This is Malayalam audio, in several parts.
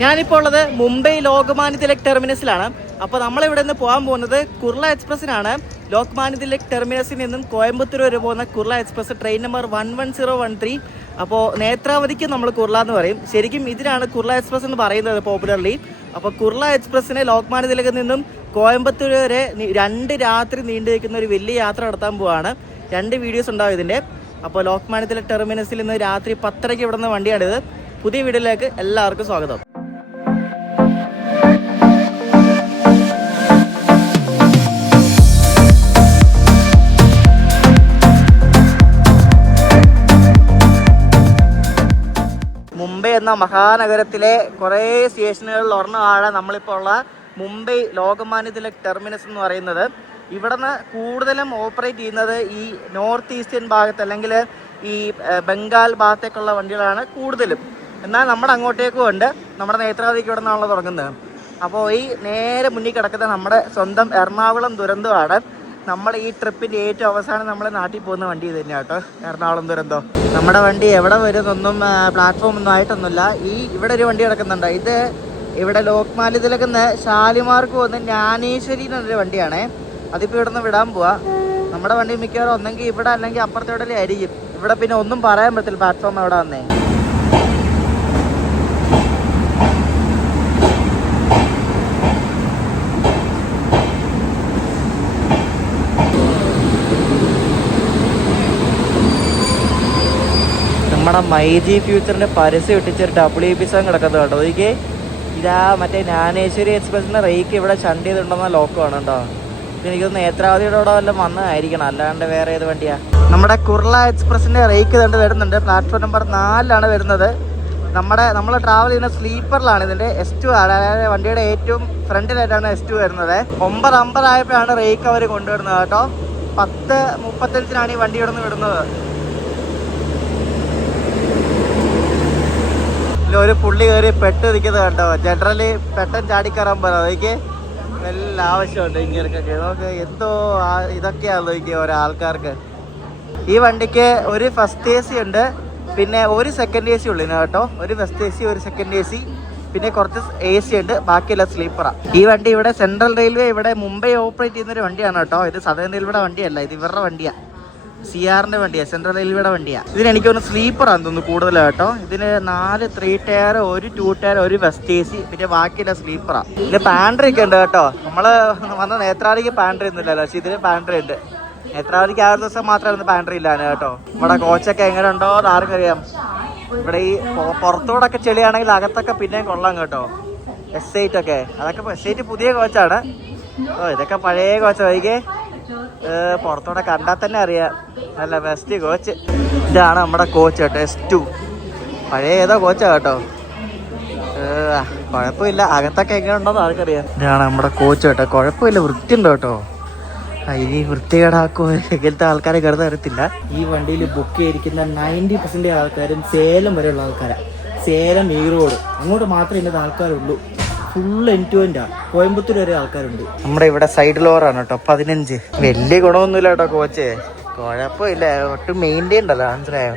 ഞാനിപ്പോൾ ഉള്ളത് മുംബൈ ലോകമാന്യ തിലക് ടെർമിനസിലാണ്. അപ്പോൾ നമ്മളിവിടെ നിന്ന് പോകാൻ പോകുന്നത് കുർള എക്സ്പ്രസ്സിനാണ്. ലോകമാന്യ തിലക് ടെർമിനസിൽ നിന്നും കോയമ്പത്തൂർ വരെ പോകുന്ന കുർള എക്സ്പ്രസ് ട്രെയിൻ നമ്പർ 11013. അപ്പോൾ നേത്രാവതിക്ക് നമ്മൾ കുർള എന്ന് പറയും. ശരിക്കും ഇതിനാണ് കുർള എക്സ്പ്രസ് എന്ന് പറയുന്നത് പോപ്പുലർലി. അപ്പോൾ കുർള എക്സ്പ്രസ്സിന് ലോകമാന്യ തിലകിൽ നിന്നും കോയമ്പത്തൂർ വരെ 2 രാത്രി നീണ്ടു നിൽക്കുന്ന ഒരു വലിയ യാത്ര നടത്താൻ പോവുകയാണ്. 2 വീഡിയോസ് ഉണ്ടാവും ഇതിൻ്റെ. അപ്പോൾ ലോകമാന്യ തിലക് ടെർമിനസിൽ നിന്ന് രാത്രി 10:30 ഇവിടെ നിന്ന് വണ്ടിയാണിത്. പുതിയ വീഡിയോയിലേക്ക് എല്ലാവർക്കും സ്വാഗതം. മുംബൈ എന്ന മഹാനഗരത്തിലെ കുറേ സ്റ്റേഷനുകളിൽ ഒരെണ്ണമാണ് നമ്മളിപ്പോൾ ഉള്ള മുംബൈ ലോകമാന്യ തിലക് ടെർമിനസ് എന്ന് പറയുന്നത്. ഇവിടുന്ന് കൂടുതലും ഓപ്പറേറ്റ് ചെയ്യുന്നത് ഈ നോർത്ത് ഈസ്റ്റേൺ ഭാഗത്ത് അല്ലെങ്കിൽ ഈ ബംഗാൾ ഭാഗത്തേക്കുള്ള വണ്ടികളാണ് കൂടുതലും. എന്നാൽ നമ്മുടെ അങ്ങോട്ടേക്കും ഉണ്ട്. നമ്മുടെ നേത്രാവതിക്ക് ഇവിടെ നിന്നാണല്ലോ തുടങ്ങുന്നത്. അപ്പോൾ ഈ നേരെ മുന്നിൽ കിടക്കുന്ന നമ്മുടെ സ്വന്തം എറണാകുളം ദുരന്തമാണ്. നമ്മൾ ഈ ട്രിപ്പിൻ്റെ ഏറ്റവും അവസാനം നമ്മൾ നാട്ടിൽ പോകുന്ന വണ്ടി ഇത് തന്നെയാണ് കേട്ടോ, എറണാകുളം ദുരന്തം. നമ്മുടെ വണ്ടി എവിടെ വരുന്നൊന്നും പ്ലാറ്റ്ഫോം ഒന്നും ആയിട്ടൊന്നുമില്ല. ഇവിടെ ഒരു വണ്ടി കിടക്കുന്നുണ്ട്. ഇത് ഇവിടെ ലോകമാന്യ തിലകിൽ നിന്ന് ഷാലിമാർക്ക് പോകുന്ന ജ്ഞാനേശ്വരി എന്നൊരു വണ്ടിയാണേ. അതിപ്പോൾ ഇവിടെ നിന്ന് വിടാൻ പോവാ. നമ്മുടെ വണ്ടി മിക്കവാറും ഒന്നെങ്കിൽ ഇവിടെ അല്ലെങ്കിൽ അപ്പുറത്തോടെ ആയിരിക്കും. ഇവിടെ പിന്നെ ഒന്നും പറയാൻ പറ്റില്ല പ്ലാറ്റ്ഫോം എവിടെ വന്നേ. നമ്മുടെ മൈജി ഫ്യൂച്ചറിൻ്റെ പരസ്യം ഇട്ടിച്ചൊരു WP സോങ് കിടക്കുന്നത് കേട്ടോ. ഒരിക്കൽ ഇതാ മറ്റേ ജ്ഞാനേശ്വരി എക്സ്പ്രസിൻ്റെ റേക്ക് ഇവിടെ ഷണ്ട് ചെയ്തിട്ടുണ്ടെന്ന ലോക്കമാണ് കേട്ടോ. എനിക്കൊന്ന് നേത്രാവതിയുടെ കൂടെ വല്ലതും വന്നതായിരിക്കണം, അല്ലാണ്ട് വേറെ ഏത് വണ്ടിയാണ്. നമ്മുടെ കുർള എക്സ്പ്രസിൻ്റെ റേക്ക് കണ്ട് വരുന്നുണ്ട്. പ്ലാറ്റ്ഫോം നമ്പർ 4 വരുന്നത്. നമ്മൾ ട്രാവൽ ചെയ്യുന്ന സ്ലീപ്പറിലാണ്. ഇതിൻ്റെ S2 ആണ്, അതായത് വണ്ടിയുടെ ഏറ്റവും ഫ്രണ്ടിലായിട്ടാണ് S2 വരുന്നത്. 9:50 ആയപ്പോഴാണ് റേക്ക് അവർ കൊണ്ടുവരുന്നത് കേട്ടോ. 10:35 ഈ വണ്ടി ഇവിടെ നിന്ന് വിടുന്നത്. ഒരു പുള്ളി കയറി പെട്ടിരിക്കുന്നത് കണ്ടോ. ജനറലി പെട്ടെന്ന് ചാടിക്കയറാൻ പോലെ അതൊക്കെ വല്ല ആവശ്യമുണ്ട് ഇങ്ങനെയൊക്കെ. നമുക്ക് എന്തോ ഇതൊക്കെയാണ് നോക്കിയ ഓരോ ആൾക്കാർക്ക്. ഈ വണ്ടിക്ക് ഒരു ഫസ്റ്റ് AC ഉണ്ട്, പിന്നെ ഒരു സെക്കൻഡ് AC ഉള്ളു കേട്ടോ. ഒരു ഫസ്റ്റ് AC, ഒരു സെക്കൻഡ് AC, പിന്നെ കുറച്ച് AC ഉണ്ട്, ബാക്കിയെല്ലാം സ്ലീപ്പറാണ്. ഈ വണ്ടി ഇവിടെ സെൻട്രൽ റെയിൽവേ ഇവിടെ മുംബൈ ഓപ്പറേറ്റ് ചെയ്യുന്നൊരു വണ്ടിയാണ് കേട്ടോ. ഇത് സദേൺ റെയിൽവേയുടെ വണ്ടിയല്ല, ഇത് ഇവരുടെ വണ്ടിയാണ്. CRൻ്റെ വണ്ടിയാണ്, സെൻട്രൽ റെയിൽവേയുടെ വണ്ടിയാണ്. ഇതിന് എനിക്ക് തോന്നുന്നു സ്ലീപ്പറാന്ന് തോന്നുന്നു കൂടുതലാണ് കേട്ടോ. ഇതിന് 4 3 ടയർ, ഒരു 2 ടയർ, ഒരു ഫസ്റ്റ് AC, പിന്നെ ബാക്കിയുള്ള സ്ലീപ്പറാണ്. ഇതിന് പാൻട്രി ഒക്കെ ഉണ്ട് കേട്ടോ. നമ്മൾ വന്ന നേത്രാവതിക്ക് പാൻട്രി ഒന്നുമില്ലല്ലോ, പക്ഷേ ഇതിന് പാൻട്രി ഉണ്ട്. നേത്രാവതിക്ക് ആ ഒരു ദിവസം മാത്രമായിരുന്നു പാൻട്രി ഇല്ലാന്ന് കേട്ടോ. നമ്മുടെ കോച്ചൊക്കെ എങ്ങനെ ഉണ്ടോ എന്ന് ആർക്കറിയാം. ഇവിടെ ഈ പുറത്തോടൊക്കെ ചെളിയാണെങ്കിൽ അകത്തൊക്കെ പിന്നെയും കൊള്ളാം കേട്ടോ. S8 ഒക്കെ, അതൊക്കെ S8 പുതിയ കോച്ചാണ്. ഇതൊക്കെ പഴയ കോച്ച. വൈകി പുറത്തോടെ കണ്ടാൽ തന്നെ അറിയാം, നല്ല ബെസ്റ്റ് കോച്ച്. ഇതാണ് നമ്മുടെ കോച്ച് കേട്ടോ, S2. പഴയ ഏതോ കോച്ചാ കേട്ടോ. കുഴപ്പമില്ല, അകത്തൊക്കെ എങ്ങനെ ഉണ്ടോന്ന് ആർക്കറിയാം. ഇതാണ് നമ്മുടെ കോച്ച് കേട്ടോ. കുഴപ്പമില്ല, വൃത്തിയുണ്ടോ കേട്ടോ. ഈ വൃത്തികേടാക്കുമോ ഇങ്ങനത്തെ ആൾക്കാരെ കരുത തരത്തില്ല. ഈ വണ്ടിയിൽ ബുക്ക് ചെയ്തിരിക്കുന്ന 90% ആൾക്കാരും സേലം വരെയുള്ള ആൾക്കാരാണ്. സേലം, ഈറോഡ് അങ്ങോട്ട് മാത്രമേ ഇന്നത്തെ ആൾക്കാരുള്ളൂ. Full end to end. Coimbatore വരെ ആൾക്കാരുണ്ട്. നമ്മുടെ ഇവിടെ സൈഡ് ലോറാണ് കേട്ടോ. 15. വലിയ ഗുണമൊന്നുമില്ല കേട്ടോ കോച്ച്. കുഴപ്പമില്ല, ഒട്ടും മെയിൻറ്റെയിൻ ഉണ്ടല്ലോ, മനസ്സിലായോ.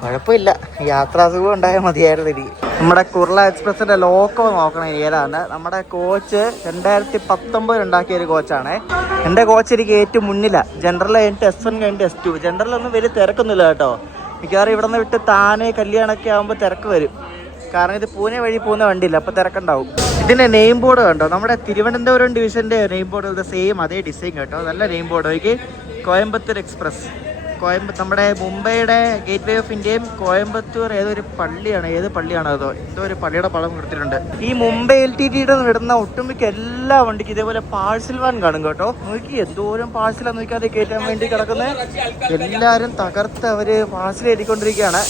കുഴപ്പമില്ല, യാത്രാസുഖം ഉണ്ടായാൽ മതിയായിരുന്നു. ഇനി നമ്മുടെ കുർള എക്സ്പ്രസിന്റെ ലോക്കോ നോക്കണം ഏതാണ്. നമ്മുടെ കോച്ച് 2019 ഉണ്ടാക്കിയ ഒരു കോച്ചാണ്. എൻ്റെ കോച്ച് എനിക്ക് ഏറ്റവും മുന്നിലാണ്. ജനറൽ കഴിഞ്ഞിട്ട് S1 കഴിഞ്ഞിട്ട് S2. ജനറലൊന്നും വലിയ തിരക്കൊന്നുമില്ല കേട്ടോ. മിക്കവാറും ഇവിടെ നിന്ന് വിട്ട് താനെ കല്യാണമൊക്കെ ആകുമ്പോൾ തിരക്ക് വരും. കാരണം ഇത് പൂനെ വഴി പോകുന്ന വണ്ടിയില്ല, അപ്പോൾ തിരക്കുണ്ടാവും. ഇതിൻ്റെ നെയിം ബോർഡ് കണ്ടോ, നമ്മുടെ തിരുവനന്തപുരം ഡിവിഷൻ്റെ നെയിം ബോർഡ് സെയിം അതേ ഡിസൈൻ കേട്ടോ. നല്ല നെയിം ബോർഡ്. നോക്കി, കോയമ്പത്തൂർ എക്സ്പ്രസ്. നമ്മുടെ മുംബൈയുടെ ഗേറ്റ് വേ ഓഫ് ഇന്ത്യയും കോയമ്പത്തൂർ ഏതൊരു പള്ളിയാണ്, ഏത് പള്ളിയാണോ അതോ എന്തോ ഒരു പള്ളിയുടെ പടം കൊടുത്തിട്ടുണ്ട്. ഈ മുംബൈ LTTയുടെ വിടുന്ന ഒട്ടുമിക്ക എല്ലാ വണ്ടിക്കും ഇതേപോലെ പാഴ്സൽ വാൻ കാണും കേട്ടോ. നോക്കി എന്തോരം പാഴ്സലാണ് നോക്കിയാൽ കയറ്റാൻ വേണ്ടി കിടക്കുന്നത്. എല്ലാവരും തകർത്ത് അവർ പാഴ്സൽ കയറ്റിക്കൊണ്ടിരിക്കുകയാണ്.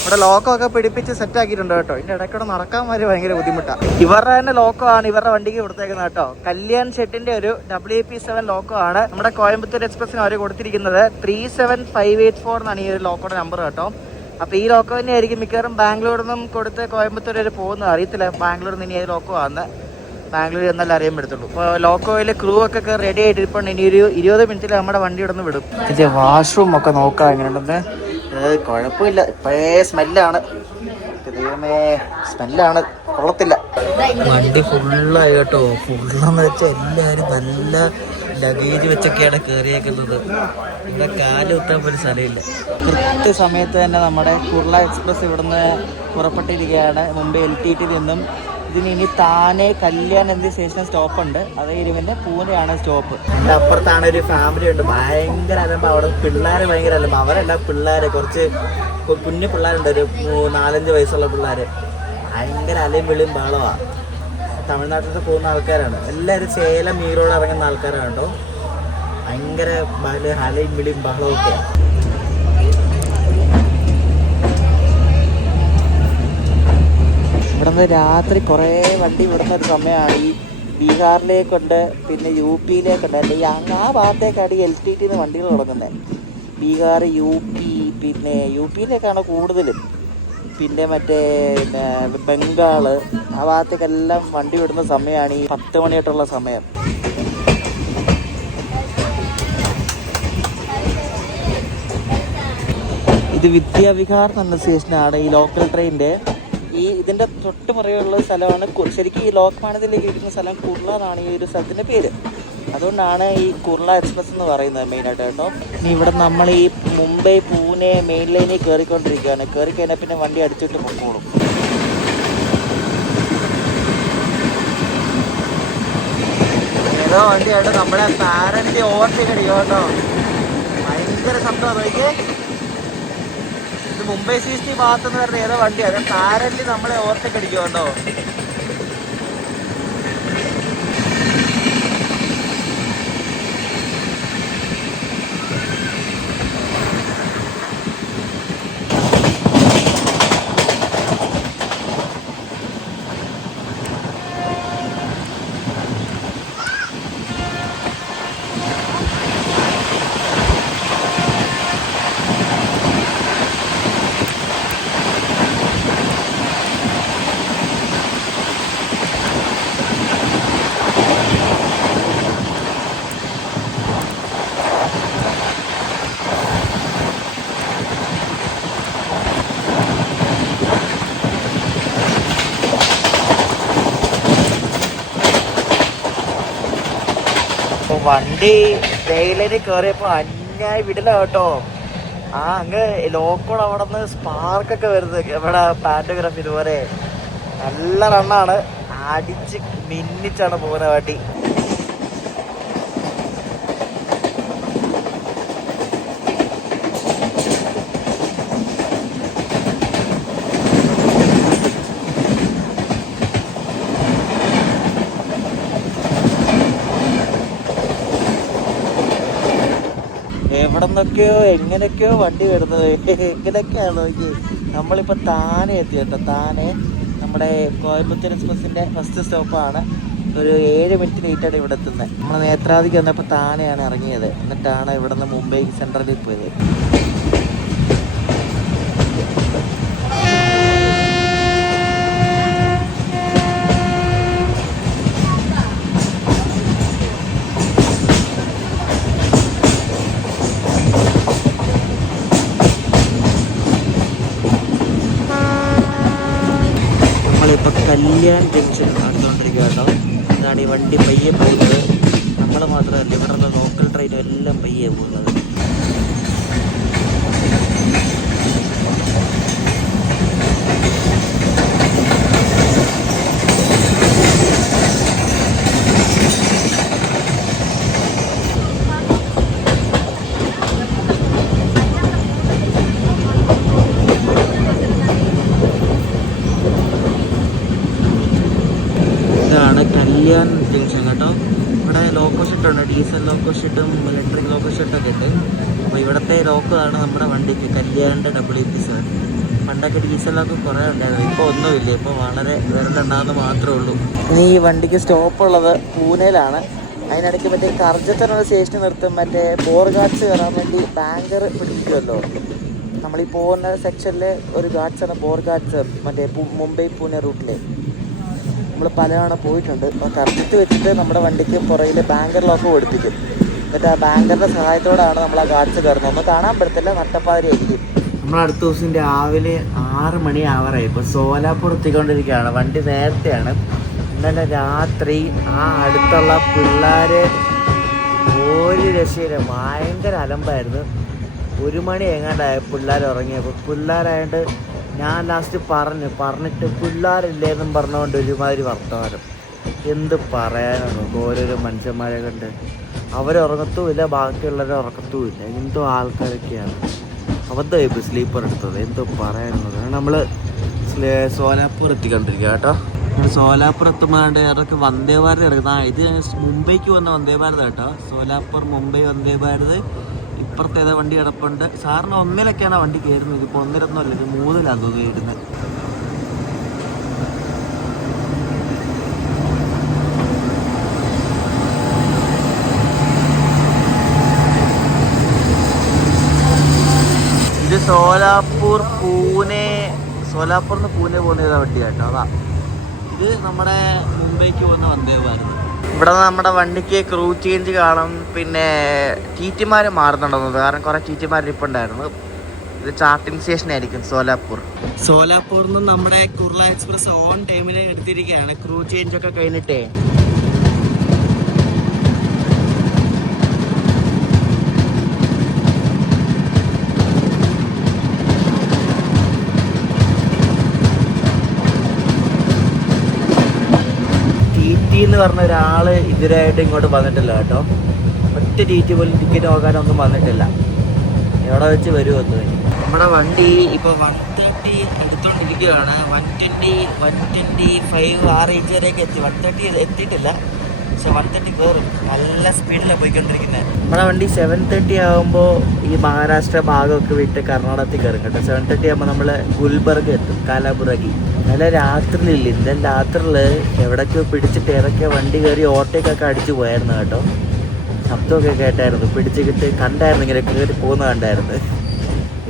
ഇവിടെ ലോക്കമൊക്കെ പിടിപ്പിച്ച് സെറ്റ് ആക്കിയിട്ടുണ്ട് കേട്ടോ. ഇതിൻ്റെ ഇടയ്ക്കൂടെ നടക്കാൻ വരെ ഭയങ്കര ബുദ്ധിമുട്ടാണ്. ഇവരുടെ തന്നെ ലോക്കോ ആണ് ഇവരുടെ വണ്ടിക്ക് കൊടുത്തേക്കുന്നത് കേട്ടോ. കല്യാൺ ഷെട്ടിന്റെ ഒരു WP7 ലോക്കോ ആണ് നമ്മുടെ കോയമ്പത്തൂർ എക്സ്പ്രസിന് അവർ കൊടുത്തിരിക്കുന്നത്. 37584 എന്നാണ് ഈ ഒരു ലോക്കോയുടെ നമ്പർ കേട്ടോ. അപ്പോൾ ഈ ലോക്കോ തന്നെ ആയിരിക്കും മിക്കവാറും ബാംഗ്ലൂരിൽ നിന്നും കൊടുത്ത് കോയമ്പത്തൂർ വരെ പോകുന്നത്. അറിയത്തില്ല ബാംഗ്ലൂരിൽ നിന്ന് ഇനി ഏത് ലോക്കോ ആണ്. ബാംഗ്ലൂർ എന്നല്ല അറിയാൻ പറ്റത്തുള്ളൂ. അപ്പോൾ ലോക്കോയിൽ ക്രൂ ഒക്കെ റെഡി ആയിട്ടിരിപ്പുണ്ട്. ഇനി ഒരു 20 മിനിറ്റിൽ നമ്മുടെ വണ്ടി ഇവിടെ നിന്ന് വിടും. ഇതിൻ്റെ വാഷ്റൂം ഒക്കെ നോക്കാം എങ്ങനെയുണ്ടെന്ന്. കുഴപ്പമില്ല, പഴയ സ്മെല്ലാണ്. ദൈവമേ സ്മെല്ലാണ്, കൊള്ളത്തില്ല. വണ്ടി ഫുള്ളായി കേട്ടോ. ഫുള്ളെന്ന് വെച്ചാൽ എല്ലാവരും നല്ല ലഗേജ് വെച്ചൊക്കെയാണ് കയറിയേക്കുന്നത്. ഇവിടെ കാല് കുത്താൻ പോലും സ്ഥലമില്ല. കൃത്യസമയത്ത് തന്നെ നമ്മുടെ കുർള എക്സ്പ്രസ് ഇവിടുന്ന് പുറപ്പെട്ടിരിക്കുകയാണ്. മുംബൈ LTT നിന്നും. ഇതിന് ഇനി താനെ കല്യാൺ എന്നീ സ്റ്റേഷൻ സ്റ്റോപ്പുണ്ട്. അത് ഇരുവിൻ്റെ പൂനെയാണ് സ്റ്റോപ്പ്. എൻ്റെ അപ്പുറത്താണ് ഒരു ഫാമിലി ഉണ്ട്. ഭയങ്കര അലമ്പ. അവിടെ പിള്ളേർ ഭയങ്കര അലമ്പ. അവരല്ല പിള്ളേർ, കുറച്ച് കുഞ്ഞു പിള്ളേരുണ്ട്, ഒരു 4-5 വയസ്സുള്ള പിള്ളേർ. ഭയങ്കര അലയും വിളിയും ബഹളമാണ്. തമിഴ്നാട്ടിൽ പോകുന്ന ആൾക്കാരാണ് എല്ലാവരും. സേലം ഈറോഡ് ഇറങ്ങുന്ന ആൾക്കാരാണ് കേട്ടോ. ഭയങ്കര അലയും വിളിയും ബഹളവും ഒക്കെയാണ്. ഇവിടെ നിന്ന് രാത്രി കുറേ വണ്ടി വിടുന്ന ഒരു സമയമാണ്. ഈ ബീഹാറിലേക്കുണ്ട്, പിന്നെ UP-യിലേക്കുണ്ട്. അല്ലെങ്കിൽ ആ ഭാഗത്തേക്കാണ് ഈ LTT വണ്ടികൾ തുടങ്ങുന്നത്. ബീഹാർ, UP, പിന്നെ UP-യിലേക്കാണ് കൂടുതലും. പിന്നെ മറ്റേ ബംഗാൾ, ആ ഭാഗത്തേക്കെല്ലാം വണ്ടി വിടുന്ന സമയമാണ് ഈ 10 മണിയായിട്ടുള്ള സമയം. ഇത് വിദ്യാവിഹാർ എന്ന സ്റ്റേഷനാണ് ഈ ലോക്കൽ ട്രെയിനിൻ്റെ. ഇതിൻ്റെ തൊട്ട് മുറിയുള്ള സ്ഥലമാണ് ശരിക്കും ഈ ലോക്മാന്യത്തിലേക്ക് ഇരിക്കുന്ന സ്ഥലം കുർള എന്നാണ് ഈ ഒരു സ്ഥലത്തിൻ്റെ പേര്. അതുകൊണ്ടാണ് ഈ കുർള എക്സ്പ്രസ് എന്ന് പറയുന്നത് മെയിനായിട്ട് കേട്ടോ. ഇനി ഇവിടെ നമ്മൾ ഈ മുംബൈ പൂനെ മെയിൻ ലൈനിൽ കയറിക്കൊണ്ടിരിക്കുകയാണ്. കയറി കഴിഞ്ഞാൽ പിന്നെ വണ്ടി അടിച്ചിട്ട് പൊക്കോളും. ഏതോ വണ്ടിയായിട്ട് നമ്മുടെ പാരന്റ് ഓവർടേക്ക് അടിക്കും കേട്ടോ. ഭയങ്കര ശബ്ദമാണ്. നോക്കിയേ, ഇത് മുംബൈ CST ഭാഗത്തുനിന്ന് വരുന്ന ഏതോ വണ്ടിയാണ്. പാരന്റ് നമ്മളെ ഓവർടേക്ക് അടിക്കും കേട്ടോ. വണ്ടി റെയിലിന് കയറിയപ്പോൾ അന്യായി വിടല കേട്ടോ. അങ്ങ് ലോക്കോട് അവിടെ നിന്ന് സ്പാർക്കൊക്കെ വരുന്നത്. ഇവിടെ പാൻറ്റോഗ്രാഫ് ഇതുപോലെ നല്ല റണ്ണാണ്. അടിച്ച് മിന്നിച്ചാണ് പോകുന്നത് വണ്ടി. എവിടെ നിന്നൊക്കെയോ എങ്ങനെയൊക്കെയോ വണ്ടി വരുന്നത്. എങ്ങനെയൊക്കെയാണ് നോക്കി. നമ്മളിപ്പോൾ താനെ എത്തി കേട്ടോ. താനെ നമ്മുടെ കോയമ്പത്തൂർ എക്സ്പ്രസിൻ്റെ ഫസ്റ്റ് സ്റ്റോപ്പാണ്. ഒരു 7 മിനിറ്റ് ലേറ്റാണ് ഇവിടെ എത്തുന്നത്. നമ്മൾ നേത്രാവതിക്ക് വന്നപ്പോൾ താനെയാണ് ഇറങ്ങിയത്. എന്നിട്ടാണ് ഇവിടെ നിന്ന് മുംബൈ സെൻട്രലിൽ പോയത്. നമ്മളിപ്പോൾ കല്യാൺ ജംഗ്ഷൻ അടുത്തുകൊണ്ടിരിക്കുക കേട്ടോ. ഇതാണ് ഈ വണ്ടി പയ്യെ പോകുന്നത്. നമ്മൾ മാത്രമല്ല, ഇവിടെയുള്ള ലോക്കൽ ട്രെയിനും എല്ലാം പയ്യെ പോകുന്നത്. ഇതാണ് കല്യാൺ ജംഗ്ഷൻ കേട്ടോ. ഇവിടെ ലോക്കോ ഷെട്ടുണ്ട്. ഡീസൽ ലോക്കോ ഷെട്ടും ഇലക്ട്രിക് ലോക്കോ ഷെട്ടൊക്കെ ഉണ്ട്. അപ്പോൾ ഇവിടുത്തെ ലോക്കോയാണ് നമ്മുടെ വണ്ടിക്ക് കല്യാണിൻ്റെ WP7. പണ്ടൊക്കെ ഡീസലൊക്കെ കുറേ ഉണ്ടായിരുന്നു. ഇപ്പോൾ ഒന്നുമില്ല. ഇപ്പോൾ വളരെ വിരലുണ്ടാകുന്ന മാത്രമേ ഉള്ളൂ. ഇനി ഈ വണ്ടിക്ക് സ്റ്റോപ്പുള്ളത് പൂനെയിലാണ്. അതിനിടയ്ക്ക് മറ്റേ കർജത്തെന്ന സ്റ്റേഷനിൽ നിർത്തും. മറ്റേ ബോർഗാർഡ്സ് കയറാൻ വേണ്ടി ബാങ്കർ പിടിപ്പിക്കുമല്ലോ. നമ്മളീ പോകുന്ന സെക്ഷനിൽ ഒരു ഗാർഡ്സാണ് ബോർഗാർഡ്സ്. മറ്റേ മുംബൈ പൂനെ റൂട്ടിൽ നമ്മൾ പലതവണ പോയിട്ടുണ്ട്. അപ്പോൾ കർജത്ത് വെച്ചിട്ട് നമ്മുടെ വണ്ടിക്ക് പുറകിൽ ബാങ്കർ ലോക്ക് കൊടുപ്പിക്കും. എന്നിട്ട് ആ ബാങ്കറിൻ്റെ സഹായത്തോടെയാണ് നമ്മൾ ആ ഗാർഡ്സ് കയറുന്നത്. ഒന്നും കാണാൻ പറ്റത്തില്ല, നട്ടപ്പാതിരി ആയിരിക്കും. നമ്മൾ അടുത്ത ദിവസം രാവിലെ 6 മണി ആവറായി. ഇപ്പോൾ സോലാപ്പൂർ എത്തിക്കൊണ്ടിരിക്കുകയാണ്. വണ്ടി നേരത്തെയാണ്. ഇന്നലെ രാത്രി ആ അടുത്തുള്ള പിള്ളേർ ഒരു രക്ഷയില്ല, ഭയങ്കര അലമ്പായിരുന്നു. 1 മണി എങ്ങാണ്ടായ പിള്ളേർ ഉറങ്ങിയപ്പോൾ. പിള്ളേരായതുകൊണ്ട് ഞാൻ ലാസ്റ്റ് പറഞ്ഞിട്ട് പിള്ളേരില്ലേന്നും പറഞ്ഞുകൊണ്ട് ഒരുമാതിരി വർത്തമാനം. എന്ത് പറയാനാണ് ഓരോരോ മനുഷ്യന്മാരെ കണ്ട്. അവരുറങ്ങത്തുമില്ല, ബാക്കിയുള്ളവരെ ഉറക്കത്തുമില്ല. എന്തോ ആൾക്കാരൊക്കെയാണ്. അബദ്ധമായി ഇപ്പോൾ സ്ലീപ്പർ എടുത്തത്. എന്തോ പറയാനുള്ളത്. നമ്മൾ സോലാപ്പൂർ എത്തിക്കൊണ്ടിരിക്കുക കേട്ടോ. സോലാപ്പൂർ എത്തുമ്പോഴാണ്ട് അതൊക്കെ വന്ദേ ഭാരത് ഇറങ്ങുന്നത്. ഇത് മുംബൈക്ക് വന്ന വന്ദേ ഭാരത് കേട്ടോ. സോലാപ്പൂർ മുംബൈ വന്ദേ ഭാരത്. ഇപ്പുറത്തേതാ വണ്ടി കിടപ്പുണ്ട്. സാറിന് 1-ലൊക്കെയാണ് വണ്ടി കയറുന്നത്. ഇപ്പോൾ 1-ലൊന്നുമല്ല, ഇത് 3-ലാണ് തോന്നുന്നു കയറുന്നത്. ഇത് സോലാപ്പൂർന്ന് പൂനെ പോകുന്ന വണ്ടി കേട്ടോ. അതാ ഇത് നമ്മുടെ മുംബൈക്ക് പോകുന്ന വന്ദേ ഭാരത്. ഇവിടെ നമ്മുടെ വണ്ടിക്ക് ക്രൂ ചേഞ്ച് കാണും. പിന്നെ ടി.ടിമാർ മാറുന്നുണ്ടെന്നത് കാരണം കുറേ ടി.ടിമാർ ഇപ്പം ഉണ്ടായിരുന്നു. ഇത് ചാർട്ടിംഗ് സ്റ്റേഷൻ ആയിരിക്കും സോലാപ്പൂരിൽ നിന്ന് നമ്മുടെ കുർള എക്സ്പ്രസ് ഓൺ ടൈമിൽ എടുത്തിരിക്കുകയാണ്. ക്രൂ ചേഞ്ച് ഒക്കെ കഴിഞ്ഞിട്ടേ. എന്ന് പറഞ്ഞ ഒരാൾ ഇതിനായിട്ട് ഇങ്ങോട്ട് വന്നിട്ടില്ല കേട്ടോ. ഒറ്റ ടി പോലും ടിക്കറ്റ് നോക്കാനൊന്നും വന്നിട്ടില്ല. എവിടെ വെച്ച് വരുമെന്ന്. നമ്മുടെ വണ്ടി ഇപ്പോൾ 130 എടുത്തോണ്ടിരിക്കുകയാണ്. 125 ആ റേഞ്ച് വരെയൊക്കെ എത്തി. 130 എത്തിയിട്ടില്ല, പക്ഷെ 130 കയറും. നല്ല സ്പീഡിലാണ് പോയിക്കൊണ്ടിരിക്കുന്നത്. നമ്മുടെ വണ്ടി 7:30 ആകുമ്പോൾ ഈ മഹാരാഷ്ട്ര ഭാഗമൊക്കെ വിട്ട് കർണാടകത്തിൽ കയറും കേട്ടോ. 7:30 ആകുമ്പോൾ നമ്മൾ ഗുൽബർഗ് എത്തും, കാലാബുറാഗി. ഇന്നലെ രാത്രിയിലില്ല, ഇന്നലെ രാത്രിയിൽ എവിടേക്കോ പിടിച്ചിട്ട് ഏതൊക്കെയോ വണ്ടി കയറി ഓട്ടോയ്ക്കൊക്കെ അടിച്ചു പോയായിരുന്നു കേട്ടോ. ശബ്ദമൊക്കെ കേട്ടായിരുന്നു. പിടിച്ചിട്ട് കണ്ടായിരുന്നു, ഇങ്ങനെ കയറി പോകുന്ന കണ്ടായിരുന്നു.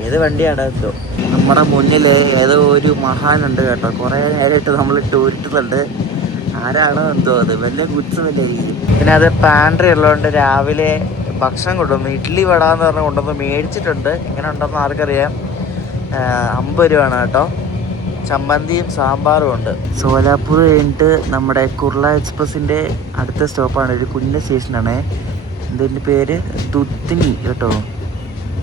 ഏത് വണ്ടിയാണ് എന്തോ. നമ്മുടെ മുന്നിൽ ഏതോ ഒരു മഹാനുണ്ട് കേട്ടോ. കുറേ നേരമായിട്ട് നമ്മൾ ടൂരിറ്റുന്നുണ്ട്. ആരാണോ എന്തോ അത്, വലിയ ഗുഡ്സൊന്നുമില്ലായിരിക്കും. പിന്നെ അത് പാൻട്രി ഉള്ളതുകൊണ്ട് രാവിലെ ഭക്ഷണം കൊണ്ടുവന്നു. ഇഡ്ഡലി വട എന്ന് പറഞ്ഞ് കൊണ്ടുവന്ന് മേടിച്ചിട്ടുണ്ട്. എങ്ങനെ ഉണ്ടെന്ന് ആർക്കറിയാം. 50 രൂപയാണ് കേട്ടോ. ചമ്മന്തിയും സാമ്പാറും ഉണ്ട്. സോലാപ്പൂർ കഴിഞ്ഞിട്ട് നമ്മുടെ കുർള എക്സ്പ്രസിൻ്റെ അടുത്ത സ്റ്റോപ്പാണ്. ഒരു കുഞ്ഞ സ്റ്റേഷനാണ്. ഇതിൻ്റെ പേര് തുദ്ദിനി കേട്ടോ.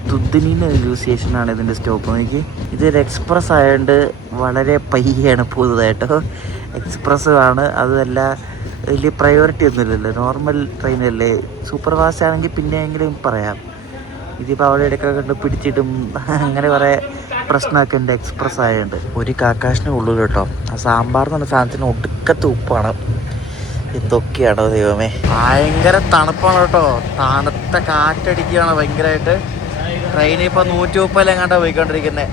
തുദ്ദിനിൻ്റെ ഒരു സ്റ്റേഷനാണ് ഇതിൻ്റെ സ്റ്റോപ്പ്. എനിക്ക് ഇതൊരു എക്സ്പ്രസ് ആയതുകൊണ്ട് വളരെ പയ്യാണ് പോകുന്നതായിട്ടോ. എക്സ്പ്രസ് ആണ്, അതല്ല വലിയ പ്രയോറിറ്റി ഒന്നുമില്ലല്ലോ. നോർമൽ ട്രെയിനല്ലേ. സൂപ്പർ ഫാസ്റ്റ് ആണെങ്കിൽ പിന്നെയെങ്കിലും പറയാം. ഇതിപ്പോൾ അവിടെ ഇടയ്ക്കൊക്കെ കണ്ട് പിടിച്ചിട്ടും അങ്ങനെ കുറേ പ്രശ്നമൊക്കെ ഉണ്ട് എക്സ്പ്രസ് ആയതുകൊണ്ട്. ഒരു കാക്കാഷിനെ ഉള്ളൂ കേട്ടോ. ആ സാമ്പാർ എന്ന് പറഞ്ഞ സാധനത്തിന് ഒടുക്കത്തെ ഉപ്പാണ്. എന്തൊക്കെയാണോ ദൈവമേ. ഭയങ്കര തണുപ്പാണ് കേട്ടോ. തണുത്ത കാറ്റടിക്കുകയാണ് ഭയങ്കരമായിട്ട്. ട്രെയിനിൽ ഇപ്പോൾ 130 എങ്ങാണ്ടാണ് പോയിക്കൊണ്ടിരിക്കുന്നത്.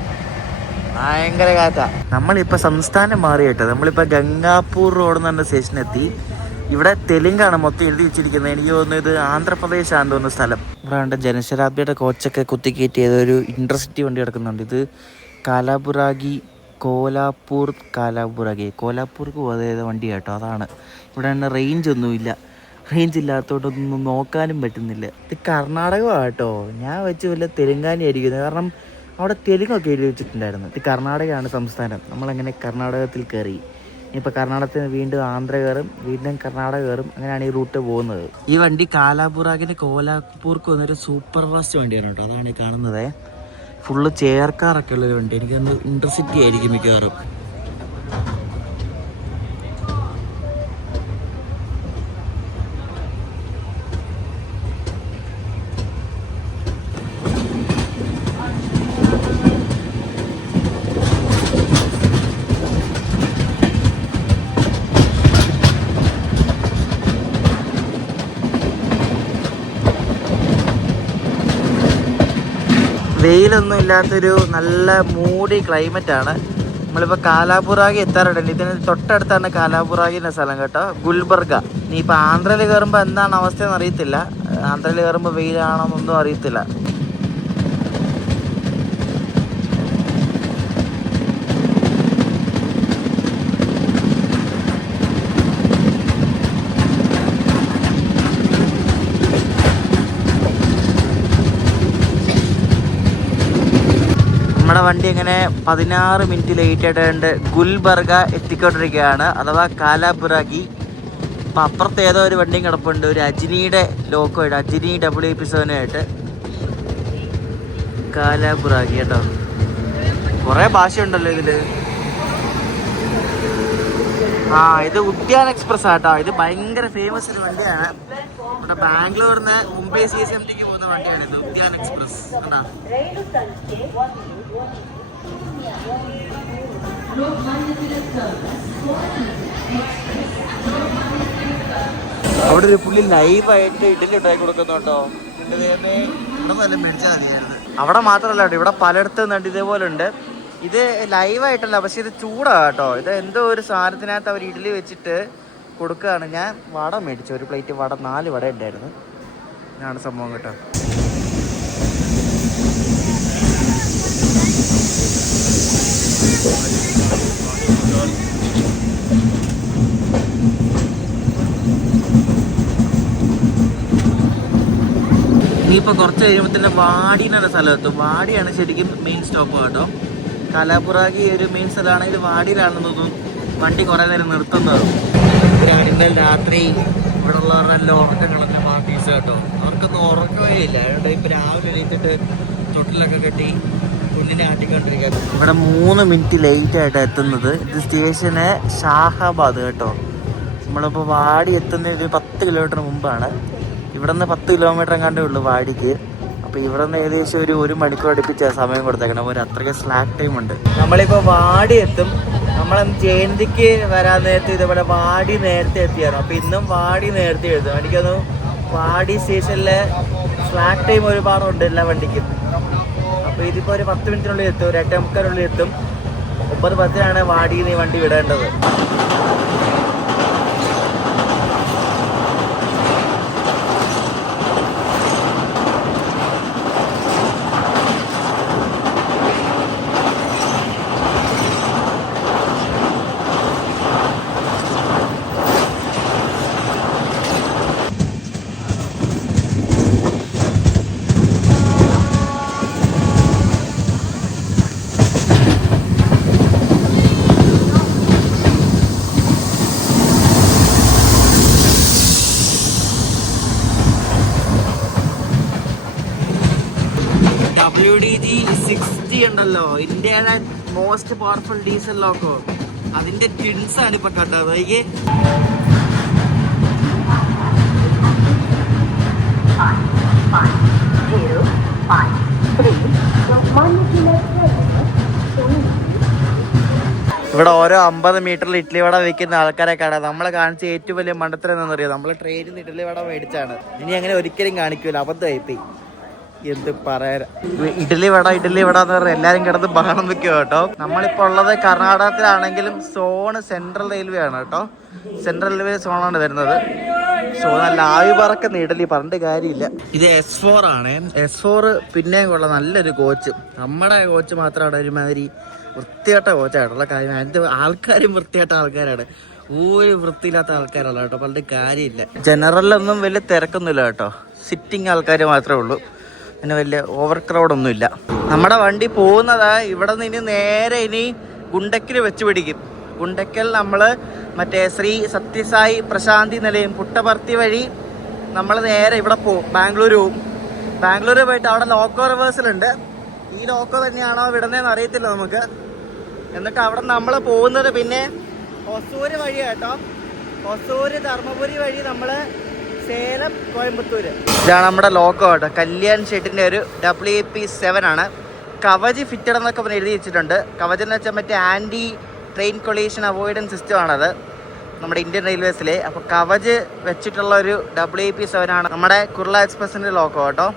ഭയങ്കര കാറ്റാ. നമ്മളിപ്പോൾ സംസ്ഥാനം മാറി കേട്ടോ. നമ്മളിപ്പോൾ ഗംഗാപൂർ റോഡ് എന്ന് പറഞ്ഞ സ്റ്റേഷനെത്തി. ഇവിടെ തെലുങ്കാണ് മൊത്തം എഴുതി വെച്ചിരിക്കുന്നത്. എനിക്ക് തോന്നുന്നു ഇത് ആന്ധ്രാപ്രദേശാണെന്ന് തോന്നുന്ന സ്ഥലം. ഇവിടെ ഉണ്ട് ജനശതാബ്ദിയുടെ കോച്ചൊക്കെ കുത്തിക്കയറ്റി ഏതൊരു ഇൻട്രസിറ്റി വണ്ടി കിടക്കുന്നുണ്ട്. ഇത് കോലാപ്പൂർക്ക് പോകാതെ വണ്ടി കേട്ടോ. അതാണ് ഇവിടെ റേഞ്ച് ഒന്നുമില്ല. റേഞ്ച് ഇല്ലാത്തതുകൊണ്ടൊന്നും നോക്കാനും പറ്റുന്നില്ല. ഇത് കർണാടകമാണ് കേട്ടോ. ഞാൻ വെച്ച് വല്ല തെലുങ്കാന ആയിരിക്കുന്നത്. കാരണം അവിടെ തെലുങ്കൊക്കെ എഴുതി വെച്ചിട്ടുണ്ടായിരുന്നു. ഇത് കർണാടകയാണ് സംസ്ഥാനം. നമ്മളങ്ങനെ കർണാടകത്തിൽ കയറി. ഇനിയിപ്പോൾ കർണാടകത്തിൽ നിന്ന് വീണ്ടും ആന്ധ്ര കയറും, വീണ്ടും കർണാടക കയറും. അങ്ങനെയാണ് ഈ റൂട്ട് പോകുന്നത്. ഈ വണ്ടി കാലാബുറാഗിന് കോലാപ്പൂർക്ക് വന്നൊരു സൂപ്പർ ഫാസ്റ്റ് വണ്ടിയാണ് കേട്ടോ. അതാണ് ഈ കാണുന്നത്. ഫുള്ള് ചെയർ കാറൊക്കെ ഉള്ളൊരു വണ്ടി. എനിക്കൊന്ന് ഇൻട്രസിറ്റി ആയിരിക്കും മിക്കവാറും. വെയിലൊന്നും ഇല്ലാത്തൊരു നല്ല മൂടി ക്ലൈമറ്റാണ്. നമ്മളിപ്പോൾ കാലാബുറാഗി എത്താറുണ്ട്. ഇതിന് തൊട്ടടുത്താണ് കാലാബുറാഗിൻ്റെ സ്ഥലം കേട്ടോ, ഗുൽബർഗ. ഇനിയിപ്പോൾ ആന്ധ്രയിൽ കയറുമ്പോൾ എന്താണ് അവസ്ഥയെന്ന് അറിയത്തില്ല. ആന്ധ്രയിൽ കയറുമ്പോൾ വെയിലാണോന്നൊന്നും അറിയത്തില്ല. വണ്ടി ഇങ്ങനെ 16 മിനിറ്റ് ലേറ്റ് ആയിട്ടുണ്ട് ഗുൽബർഗ എത്തിക്കൊണ്ടിരിക്കുകയാണ്, അഥവാ കാലാബുറാഗി. അപ്പം അപ്പുറത്ത് ഏതോ ഒരു വണ്ടിയും കിടപ്പുണ്ട്, ഒരു അജ്നിയുടെ ലോക്കോ ആയിട്ട്, അജ്നി WP7 ആയിട്ട്. കാലാബുറാഗി കേട്ടോ. കുറേ ഭാഷയുണ്ടല്ലോ ഇതിൽ. ഇത് ഉദ്യാൻ എക്സ്പ്രസ് ആട്ടോ. ഇത് ഭയങ്കര ഫേമസ് ഒരു വണ്ടിയാണ്. നമ്മുടെ ബാംഗ്ലൂരിന്ന് മുംബൈ CSMTക്ക് പോകുന്ന വണ്ടിയാണ് ഇത്, ഉദ്യാൻ എക്സ്പ്രസ്. അവിടെ ഒരു പുള്ളി ലൈവായിട്ട് ഇഡലി ഉണ്ടാക്കി കൊടുക്കുന്നുണ്ടോ. ഇവിടെ മേടിച്ചാൽ മതിയായിരുന്നു. അവിടെ മാത്രമല്ല കേട്ടോ, ഇവിടെ പലയിടത്തും ഉണ്ട് ഇതേപോലെ ഉണ്ട്. ഇത് ലൈവായിട്ടല്ല, പക്ഷെ ഇത് ചൂടാണ് കേട്ടോ. ഇത് എന്തോ ഒരു സാധനത്തിനകത്ത് അവർ ഇഡലി വെച്ചിട്ട് കൊടുക്കുകയാണ്. ഞാൻ വട മേടിച്ചു, ഒരു പ്ലേറ്റ് വട, 4 വട ഉണ്ടായിരുന്നു. ഇതാണ് സംഭവം കേട്ടോ. ഇനിയിപ്പോൾ കുറച്ച് കഴിയുമ്പോൾ തന്നെ വാടി എന്നുള്ള സ്ഥലത്ത്, വാടിയാണ് ശരിക്കും മെയിൻ സ്റ്റോപ്പ് കേട്ടോ. കാലാബുറാഗി ഒരു മെയിൻ സ്ഥലമാണെങ്കിൽ വാടിയിലാണെന്ന് തോന്നുന്നു വണ്ടി കുറേ നേരം നിർത്തുന്നത്. ഇന്നലെ രാത്രി ഇവിടെ ഉള്ളവരുടെ ഉറക്കങ്ങളൊക്കെ പാർട്ടീസ് കേട്ടോ. അവർക്കൊന്നും ഉറക്കമേ ഇല്ല. അതുകൊണ്ട് ഇപ്പോൾ രാവിലെ എണീറ്റിട്ട് തൊട്ടിലൊക്കെ കെട്ടി കുഞ്ഞിനെ ആട്ടിക്കൊണ്ടിരിക്കുക. ഇവിടെ 3 മിനിറ്റ് ലേറ്റ് ആയിട്ട് എത്തുന്നത്. ഇത് സ്റ്റേഷന് ഷാഹാബാദ് കേട്ടോ. നമ്മളിപ്പോൾ വാടി എത്തുന്ന ഒരു 10 കിലോമീറ്റർ മുമ്പാണ്. ഇവിടെ നിന്ന് 10 കിലോമീറ്റർ എങ്ങാണ്ടേ ഉള്ളൂ വാടിക്ക്. അപ്പോൾ ഇവിടെ നിന്ന് ഏകദേശം ഒരു 1 മണിക്കൂർ അടുപ്പിച്ച സമയം കൊടുത്തേക്കണം. ഒരു അത്രയ്ക്ക് സ്ലാക്ക് ടൈം ഉണ്ട്. നമ്മളിപ്പോൾ വാടി എത്തും. നമ്മളന്ന് ജയന്തിക്ക് വരാൻ നേരത്തെ ഇതേപോലെ വാടി നേരത്തെ എത്തിയായിരുന്നു. അപ്പോൾ ഇന്നും വാടി നേരത്തെ എഴുതും. എനിക്കൊന്ന് വാടി സ്റ്റേഷനിലെ സ്ലാക്ക് ടൈം ഒരുപാടുണ്ട് എല്ലാ വണ്ടിക്കും. അപ്പോൾ ഇതിപ്പോൾ ഒരു 10 മിനിറ്റിനുള്ളിൽ എത്തും, ഒരു 8:45 എത്തും. 9:10 വാടിയിൽ നിന്ന് വണ്ടി വിടേണ്ടത്. WDG 60 ഉണ്ടല്ലോ, ഇന്ത്യയുടെ മോസ്റ്റ് പവർഫുൾ ഡീസൽ ലോക്കോ, അതിന്റെ ട്വിൻസ് ആണ് ഇപ്പൊ കണ്ടത്. ഇവിടെ ഓരോ 50 മീറ്ററിൽ ഇഡ്ഡലി വട വെക്കുന്ന ആൾക്കാരെ കാണാം. നമ്മളെ കാണിച്ച ഏറ്റവും വലിയ മണ്ടത്തരം എന്താണെന്നറിയാം, നമ്മൾ ട്രെയിനിൽ നിന്ന് ഇഡ്ഡലി വട മേടിച്ചാണ്. ഇനി അങ്ങനെ ഒരിക്കലും കാണിക്കൂല, അബദ്ധമായിപ്പോയി. എന്ത് പറയാ, ഇഡ്ഡലി വട എന്ന് പറഞ്ഞാൽ എല്ലാരും കിടന്ന് ബഹളം വെക്കുക കേട്ടോ. നമ്മളിപ്പോൾ ഉള്ളത് കർണാടകത്തിലാണെങ്കിലും സോണ് സെൻട്രൽ റെയിൽവേ ആണ് കേട്ടോ. സെൻട്രൽ റെയിൽവേ സോണാണ് വരുന്നത്. സോ നല്ല ആവി പറക്കുന്ന ഇഡലി, പറഞ്ഞിട്ട് കാര്യമില്ല. ഇത് S4 ആണ്. S4 പിന്നെയും കൊള്ളാം, നല്ലൊരു കോച്ച്. നമ്മുടെ കോച്ച് മാത്രമാണ് ഒരുമാതിരി വൃത്തികെട്ട കോച്ചായിട്ടുള്ള കാര്യം. അതിൻ്റെ ആൾക്കാരും വൃത്തികെട്ട ആൾക്കാരാണ്, ഒരു വൃത്തിയില്ലാത്ത ആൾക്കാരല്ല കേട്ടോ, പറഞ്ഞിട്ട് കാര്യമില്ല. ജനറലൊന്നും വലിയ തിരക്കൊന്നുമില്ല കേട്ടോ, സിറ്റിംഗ് ആൾക്കാർ മാത്രമേ ഉള്ളൂ. പിന്നെ വലിയ ഓവർ ക്രൗഡൊന്നുമില്ല. നമ്മുടെ വണ്ടി പോകുന്നത് ഇവിടെ നിന്ന് നേരെ ഇനി ഗുണ്ടക്കിൽ വെച്ച് പിടിക്കും. ഗുണ്ടക്കൽ നമ്മൾ മറ്റേ ശ്രീ സത്യസായി പ്രശാന്തി നിലയം പുട്ടപർത്തി വഴി നമ്മൾ നേരെ ഇവിടെ പോകും, ബാംഗ്ലൂർ പോവും. ബാംഗ്ലൂർ പോയിട്ട് അവിടെ ലോക്കോ റിവേഴ്സലുണ്ട്. ഈ ലോക്കോ തന്നെയാണോ വിടുന്നതെന്ന് അറിയത്തില്ല നമുക്ക്. എന്നിട്ട് അവിടെ നമ്മൾ പോകുന്നത് പിന്നെ ഹൊസൂര് വഴി കേട്ടോ. ഹൊസൂര് ധർമ്മപുരി വഴി നമ്മൾ സേലം, കോയമ്പത്തൂര്. ഇതാണ് നമ്മുടെ ലോക്കോ കേട്ടോ. കല്യാൺ ഷെഡിന്റെ ഒരു WP7 ആണ്. കവച് ഫിറ്റഡ് എന്നൊക്കെ പറഞ്ഞ് എഴുതി വെച്ചിട്ടുണ്ട്. കവച് എന്ന് വെച്ചാൽ മറ്റേ anti train collision avoidance system ആണത് നമ്മുടെ ഇന്ത്യൻ റെയിൽവേസിലെ. അപ്പോൾ കവച് വെച്ചിട്ടുള്ള ഒരു WP7 ആണ് നമ്മുടെ കുർള എക്സ്പ്രസിന്റെ ലോക്കോ കേട്ടോ.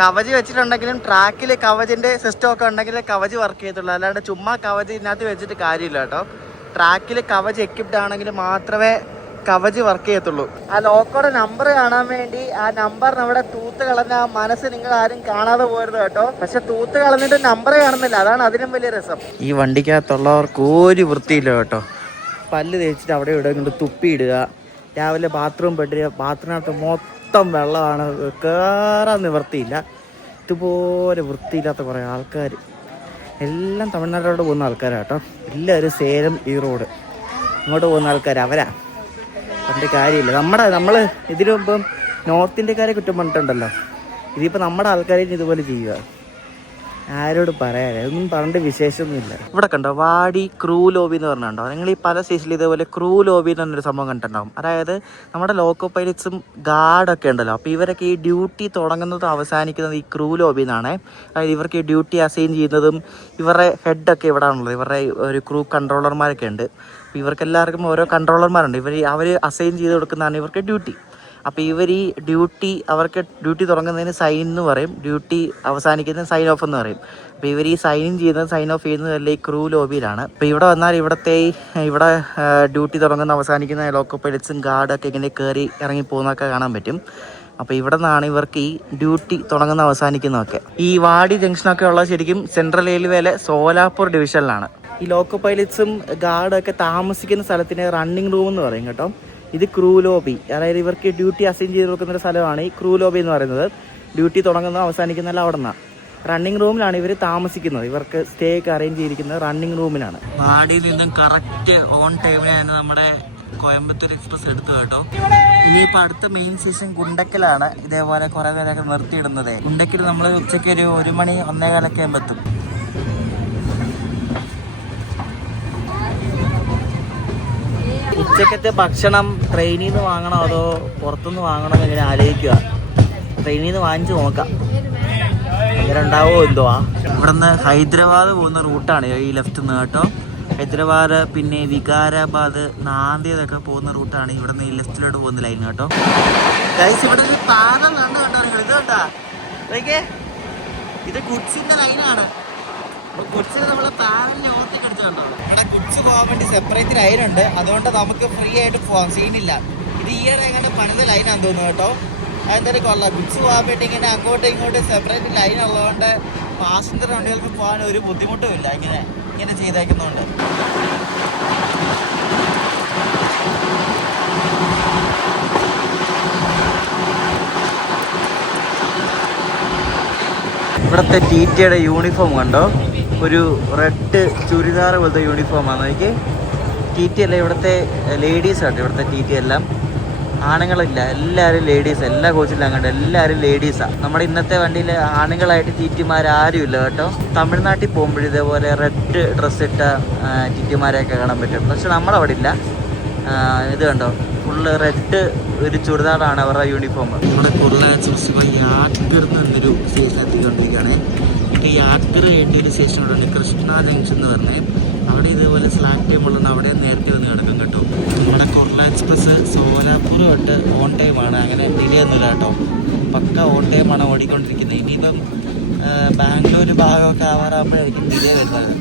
കവച് വെച്ചിട്ടുണ്ടെങ്കിലും ട്രാക്കിൽ കവചിന്റെ സിസ്റ്റം ഒക്കെ ഉണ്ടെങ്കിൽ കവച് വർക്ക് ചെയ്യത്തുള്ളൂ. അല്ലാണ്ട് ചുമ്മാ കവച് ഇതിനകത്ത് വെച്ചിട്ട് കാര്യമില്ല കേട്ടോ. ട്രാക്കിൽ കവച് എക്വിപ്ഡ് ആണെങ്കിൽ മാത്രമേ കവച് വർക്ക് ചെയ്യത്തുള്ളൂ. ആ ലോക്കോയുടെ നമ്പർ കാണാൻ വേണ്ടി ആ നമ്പർ നമ്മുടെ തൂത്ത് കളഞ്ഞ ആ മനസ്സ് നിങ്ങൾ ആരും കാണാതെ പോരുത് കേട്ടോ. പക്ഷെ തൂത്ത് കളഞ്ഞിട്ട് നമ്പർ കാണുന്നില്ല, അതാണ് അതിനും വലിയ രസം. ഈ വണ്ടിക്കകത്തുള്ളവർക്ക് ഒരു വൃത്തിയില്ല കേട്ടോ. പല്ല് തേച്ചിട്ട് അവിടെ ഇവിടെ കൊണ്ട് തുപ്പിയിടുക. രാവിലെ ബാത്റൂം പോയിട്ട് ബാത്റൂമിനകത്ത് മൊത്തം വെള്ളമാണ്, കയറാൻ നിവർത്തിയില്ല. ഇതുപോലെ വൃത്തിയില്ലാത്ത കുറേ ആൾക്കാർ. എല്ലാം തമിഴ്നാട്ടിലോട്ട് പോകുന്ന ആൾക്കാരാണ് കേട്ടോ. എല്ലാവരും സേലം ഈ റോഡ് ഇങ്ങോട്ട് പോകുന്ന ആൾക്കാർ അവരാ. അതിൻ്റെ കാര്യമില്ല. നമ്മൾ ഇതിനു മുമ്പം നോർത്ത് ഇന്ത്യക്കാരെ കുറ്റം പറഞ്ഞിട്ടുണ്ടല്ലോ. ഇതിപ്പോൾ നമ്മുടെ ആൾക്കാരെ ഇതുപോലെ ചെയ്യുക. ആരോട് പറയാനേ, ഒന്നും പറഞ്ഞിട്ട് വിശേഷമൊന്നുമില്ല. ഇവിടെ കണ്ടോ വാടി ക്രൂ ലോബി എന്ന് പറഞ്ഞിട്ടുണ്ടോ? നിങ്ങൾ ഈ പല സ്റ്റേഷനിൽ ഇതേപോലെ ക്രൂ ലോബി എന്ന് പറഞ്ഞൊരു സംഭവം കണ്ടിട്ടുണ്ടാവും. അതായത് നമ്മുടെ ലോക്കോ പൈലറ്റ്സും ഗാർഡൊക്കെ ഉണ്ടല്ലോ, അപ്പോൾ ഇവരൊക്കെ ഈ ഡ്യൂട്ടി തുടങ്ങുന്നതും അവസാനിക്കുന്നത് ഈ ക്രൂ ലോബി എന്നാണ്. അതായത് ഇവർക്ക് ഈ ഡ്യൂട്ടി അസൈൻ ചെയ്യുന്നതും ഇവരുടെ ഹെഡൊക്കെ ഇവിടെ ആണുള്ളത്. ഇവരുടെ ഒരു ക്രൂ കൺട്രോളർമാരൊക്കെ ഉണ്ട്. അപ്പോൾ ഇവർക്കെല്ലാവർക്കും ഓരോ കൺട്രോളർമാരുണ്ട്. അവർ അസൈൻ ചെയ്ത് കൊടുക്കുന്നതാണ് ഇവർക്ക് ഡ്യൂട്ടി. അപ്പോൾ ഇവർ ഈ അവർക്ക് ഡ്യൂട്ടി തുടങ്ങുന്നതിന് സൈൻ എന്ന് പറയും, ഡ്യൂട്ടി അവസാനിക്കുന്നതിന് സൈൻ ഓഫ് എന്ന് പറയും. അപ്പോൾ ഇവർ ഈ സൈൻ ചെയ്യുന്നത് സൈൻ ഓഫ് ചെയ്യുന്നതല്ല ഈ ക്രൂ ലോബിയിലാണ്. അപ്പോൾ ഇവിടെ വന്നാൽ ഇവിടെ ഡ്യൂട്ടി തുടങ്ങുന്ന അവസാനിക്കുന്ന ലോക്കോ പൈലറ്റ്സും ഗാർഡൊക്കെ ഇങ്ങനെ കയറി ഇറങ്ങി പോകുന്നതൊക്കെ കാണാൻ പറ്റും. അപ്പോൾ ഇവിടെ നിന്നാണ് ഇവർക്ക് ഈ ഡ്യൂട്ടി തുടങ്ങുന്ന അവസാനിക്കുന്നതൊക്കെ. ഈ വാടി ജംഗ്ഷനൊക്കെ ഉള്ളത് ശരിക്കും സെൻട്രൽ റെയിൽവേയിലെ സോലാപൂർ ഡിവിഷനിലാണ്. ഈ ലോക്കോ പൈലറ്റ്സും ഗാർഡൊക്കെ താമസിക്കുന്ന സ്ഥലത്തിന് റണ്ണിങ് റൂം എന്ന് പറയും കേട്ടോ. ഇത് ക്രൂ ലോബി, അതായത് ഇവർക്ക് ഡ്യൂട്ടി അസൈൻ ചെയ്ത് കൊടുക്കുന്ന ഒരു സ്ഥലമാണ് ഈ ക്രൂ ലോബി എന്ന് പറയുന്നത്. ഡ്യൂട്ടി തുടങ്ങുന്നത് അവസാനിക്കുന്നതല്ല അവിടെ നിന്നാണ്. റണ്ണിങ് റൂമിലാണ് ഇവർ താമസിക്കുന്നത്. ഇവർക്ക് സ്റ്റേ ഒക്കെ അറേഞ്ച് ചെയ്തിരിക്കുന്നത് റണ്ണിങ് റൂമിലാണ്. വാടിയിൽ നിന്നും കറക്റ്റ് ഓൺ ടൈമിലാണ് നമ്മുടെ കോയമ്പത്തൂർ എക്സ്പ്രസ് എടുത്തു കേട്ടോ. ഇനിയിപ്പോൾ അടുത്ത മെയിൻ സ്റ്റേഷൻ ഗുണ്ടക്കലാണ്. ഇതേപോലെ കുറേ നേരമൊക്കെ നിർത്തിയിടുന്നത്. ഗുണ്ടക്കിൽ നമ്മൾ ഉച്ചയ്ക്ക് ഒരു 1 മണി 1:15 ആകുമ്പോൾ എത്തും. ഉച്ചക്കത്തെ ഭക്ഷണം ട്രെയിനിൽ നിന്ന് വാങ്ങണോ അതോ പുറത്തുനിന്ന് വാങ്ങണോ എന്നിങ്ങനെ ആലോചിക്കുക. ട്രെയിനിൽ നിന്ന് വാങ്ങിച്ച് നോക്കാം അങ്ങനെ ഉണ്ടാവോ എന്തോ. ഇവിടെ നിന്ന് ഹൈദരാബാദ് പോകുന്ന റൂട്ടാണ് ഈ ലെഫ്റ്റ് നിന്ന് കേട്ടോ. ഹൈദരാബാദ് പിന്നെ വികാരാബാദ് നാന്ദേദൊക്കെ പോകുന്ന റൂട്ടാണ് ഇവിടെ നിന്ന് ഈ ലെഫ്റ്റിലോട്ട് പോകുന്ന ലൈൻ കേട്ടോ. ഗൈസ് ഇവിടെ ഒരു പാലം കണ്ടു കേട്ടോ നിങ്ങൾ. ഇത് കണ്ടാ ഇത് ഗുഡ്സിന്റെ ലൈനാണ്. ഗുഡ്സിന് നമ്മൾ പാലലിനെ ഓർത്തേക്ക് അടിച്ചുണ്ടോ. ഇവിടെ ഗുഡ്സ് പോകാൻ വേണ്ടി സെപ്പറേറ്റ് ലൈനുണ്ട്. അതുകൊണ്ട് നമുക്ക് ഫ്രീ ആയിട്ട് പോകാം, സീനില്ല. ഇത് ഈ എങ്ങാണ്ട് പണിത ലൈനാന്ന് തോന്നുന്നു കേട്ടോ. അതെന്തായാലും കൊള്ളാം. ഗുഡ്സ് പോകാൻ വേണ്ടി ഇങ്ങനെ അങ്ങോട്ടും ഇങ്ങോട്ടും സെപ്പറേറ്റ് ലൈൻ ഉള്ളതുകൊണ്ട് പാസഞ്ചർ വണ്ടികൾക്ക് പോകാൻ ഒരു ബുദ്ധിമുട്ടും ഇല്ല ഇങ്ങനെ ചെയ്തേക്കുന്നതുകൊണ്ട്. ഇവിടുത്തെ TTയുടെ യൂണിഫോം കണ്ടോ, ഒരു റെഡ് ചുരിദാർ പോലത്തെ യൂണിഫോമാണ്. എനിക്ക് TT അല്ല, ഇവിടുത്തെ ലേഡീസ് ആട്ടോ. ഇവിടുത്തെ TT എല്ലാം ആണുങ്ങളില്ല, എല്ലാവരും ലേഡീസ്. എല്ലാ കോച്ചിലും അങ്ങോട്ട് എല്ലാവരും ലേഡീസാണ്. നമ്മുടെ ഇന്നത്തെ വണ്ടിയിൽ ആണുങ്ങളായിട്ട് TTമാരും ഇല്ല കേട്ടോ. തമിഴ്നാട്ടിൽ പോകുമ്പോഴും ഇതേപോലെ റെഡ് ഡ്രസ്സ് ഇട്ട TTമാരെയൊക്കെ കാണാൻ പറ്റും. പക്ഷെ നമ്മളവിടെ ഇല്ല. ഇത് കണ്ടോ, ഫുള്ള് റെഡ് ഒരു ചുരിദാറാണ് അവരുടെ യൂണിഫോം. നമ്മുടെ യാത്ഗർ എന്നൊരു സ്റ്റേഷൻ എത്തിക്കൊണ്ടിരിക്കുകയാണ്. ഈ യാത്ഗർ വേണ്ടി ഒരു സ്റ്റേഷനുണ്ട്, കൃഷ്ണ ജംഗ്ഷൻ എന്ന് പറഞ്ഞാൽ. അവിടെ ഇതേപോലെ സ്ലാക്ക് ടൈം ഉള്ളത് അവിടെ നേരത്തെ വന്ന് കിടക്കും കേട്ടോ. നമ്മുടെ കൊറല എക്സ്പ്രസ് സോലാപൂർ തൊട്ട് ഓൺ ടൈമാണ്, അങ്ങനെ ഡിലേ ഒന്നുമില്ല കേട്ടോ. പക്ക ഓൺ ടൈമാണ് ഓടിക്കൊണ്ടിരിക്കുന്നത്. ഇനിയിപ്പം ബാംഗ്ലൂർ ഭാഗമൊക്കെ ആവാറാകുമ്പോഴായിരിക്കും ഡിലേ വരുന്നത്.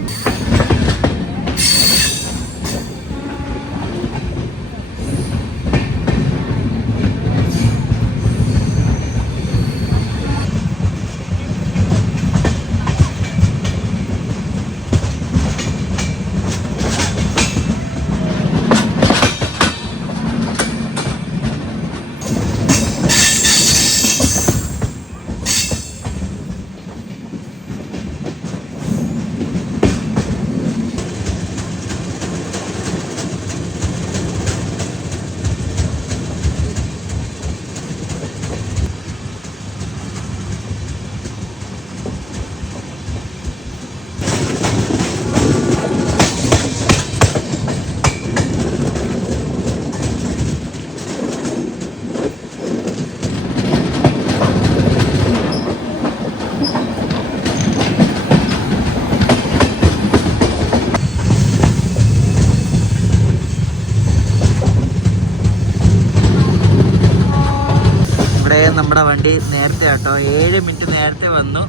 നമ്മുടെ വണ്ടി നേരത്തെ കേട്ടോ, 7 മിനിറ്റ് നേരത്തെ വന്നു.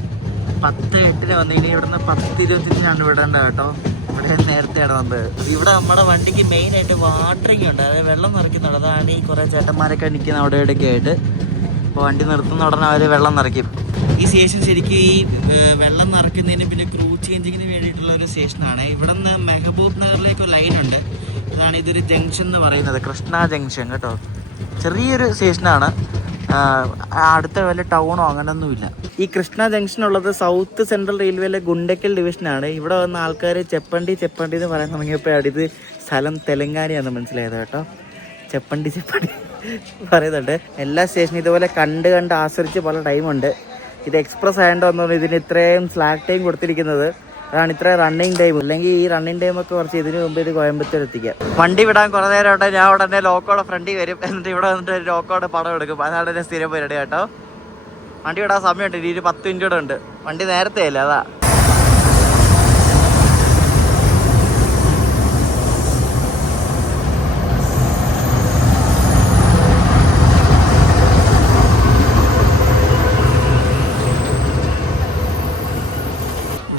10:08 വന്നു. ഇനി ഇവിടുന്ന് 10:25 വിടേണ്ടത് കേട്ടോ. ഇവിടെ നേരത്തെയാണ് വന്നത്. ഇവിടെ നമ്മുടെ വണ്ടിക്ക് മെയിനായിട്ട് വാട്ടറിങ് ഉണ്ട്, അതായത് വെള്ളം നിറയ്ക്കുന്നുണ്ട്. അതാണ് ഈ കുറേ ചേട്ടന്മാരൊക്കെ നിൽക്കുന്ന അവിടെ ഇടയ്ക്ക് ആയിട്ട്. അപ്പോൾ വണ്ടി നിർത്തുന്ന ഉടനെ അവർ വെള്ളം നിറയ്ക്കും. ഈ സ്റ്റേഷൻ ശരിക്കും ഈ വെള്ളം നിറയ്ക്കുന്നതിന് പിന്നെ ക്രൂ ചേഞ്ചിങ്ങിന് വേണ്ടിയിട്ടുള്ള ഒരു സ്റ്റേഷനാണ്. ഇവിടെ നിന്ന് മെഹബൂബ് നഗറിലേക്ക് ഒരു ലൈനുണ്ട്. അതാണ് ഇതൊരു ജംഗ്ഷൻ എന്ന് പറയുന്നത്, കൃഷ്ണ ജംഗ്ഷൻ കേട്ടോ. ചെറിയൊരു സ്റ്റേഷനാണ്. അടുത്ത വല്ല ടൗണോ അങ്ങനൊന്നുമില്ല. ഈ കൃഷ്ണ ജംഗ്ഷൻ ഉള്ളത് സൗത്ത് സെൻട്രൽ റെയിൽവേയിലെ ഗുണ്ടക്കൽ ഡിവിഷനാണ്. ഇവിടെ വന്ന ആൾക്കാർ ചെപ്പണ്ടി എന്ന് പറയാൻ തുടങ്ങിയപ്പോഴാണ് ഇത് സ്ഥലം തെലങ്കാനയാണെന്ന് മനസ്സിലായത് കേട്ടോ. ചെപ്പണ്ടി പറയുന്നുണ്ട്. എല്ലാ സ്റ്റേഷനും ഇതുപോലെ കണ്ട് ആസ്വദിച്ച് പല ടൈമുണ്ട്. ഇത് എക്സ്പ്രസ് ആയതുകൊണ്ടൊന്നും ഇതിന് ഇത്രയും സ്ലാക്ക് ടൈം കൊടുത്തിരിക്കുന്നത്. അതാണ് ഇത്ര റണ്ണിങ് ടൈം. അല്ലെങ്കിൽ ഈ റണ്ണിങ് ടൈമൊക്കെ കുറച്ച് ഇതിന് മുമ്പ് ഇത് കോയമ്പത്തൂർ എത്തിക്കാം. വണ്ടി വിടാൻ കുറേ നേരം ഉണ്ട്. ഞാൻ ഉടനെ ലോക്കോടെ ഫ്രണ്ടിൽ വരും. എന്നിട്ട് ഇവിടെ വന്നിട്ട് ലോക്കോടെ പടം എടുക്കും. അതാണ് എൻ്റെ സ്ഥിരം പരിപാടി കേട്ടോ. വണ്ടി വിടാൻ സമയമുണ്ട്. ഇനി ഒരു 10 മിനിറ്റ് കൂടെ ഉണ്ട്. വണ്ടി നേരത്തെ അല്ലേ, അതാ.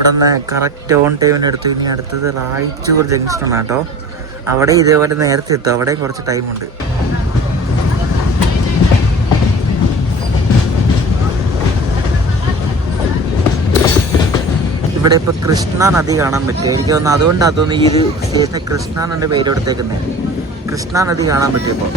ഇവിടെ നിന്ന് കറക്റ്റ് ഓൺ ടൈമിനെടുത്തു. ഇനി അടുത്തത് റായ്ചൂർ ജംഗ്ഷനാണ് കേട്ടോ. അവിടെ ഇതേപോലെ നേരത്തെ എത്തും. അവിടെയും കുറച്ച് ടൈമുണ്ട്. ഇവിടെ ഇപ്പോൾ കൃഷ്ണ നദി കാണാൻ പറ്റും. എനിക്ക് തോന്നുന്നു അതുകൊണ്ടാണ് തോന്നുന്നു ഈ ഒരു സ്റ്റേഷന് കൃഷ്ണ എന്നെ പേര് കൊടുത്തേക്കുന്നത്. കൃഷ്ണ നദി കാണാൻ പറ്റും ഇപ്പോൾ.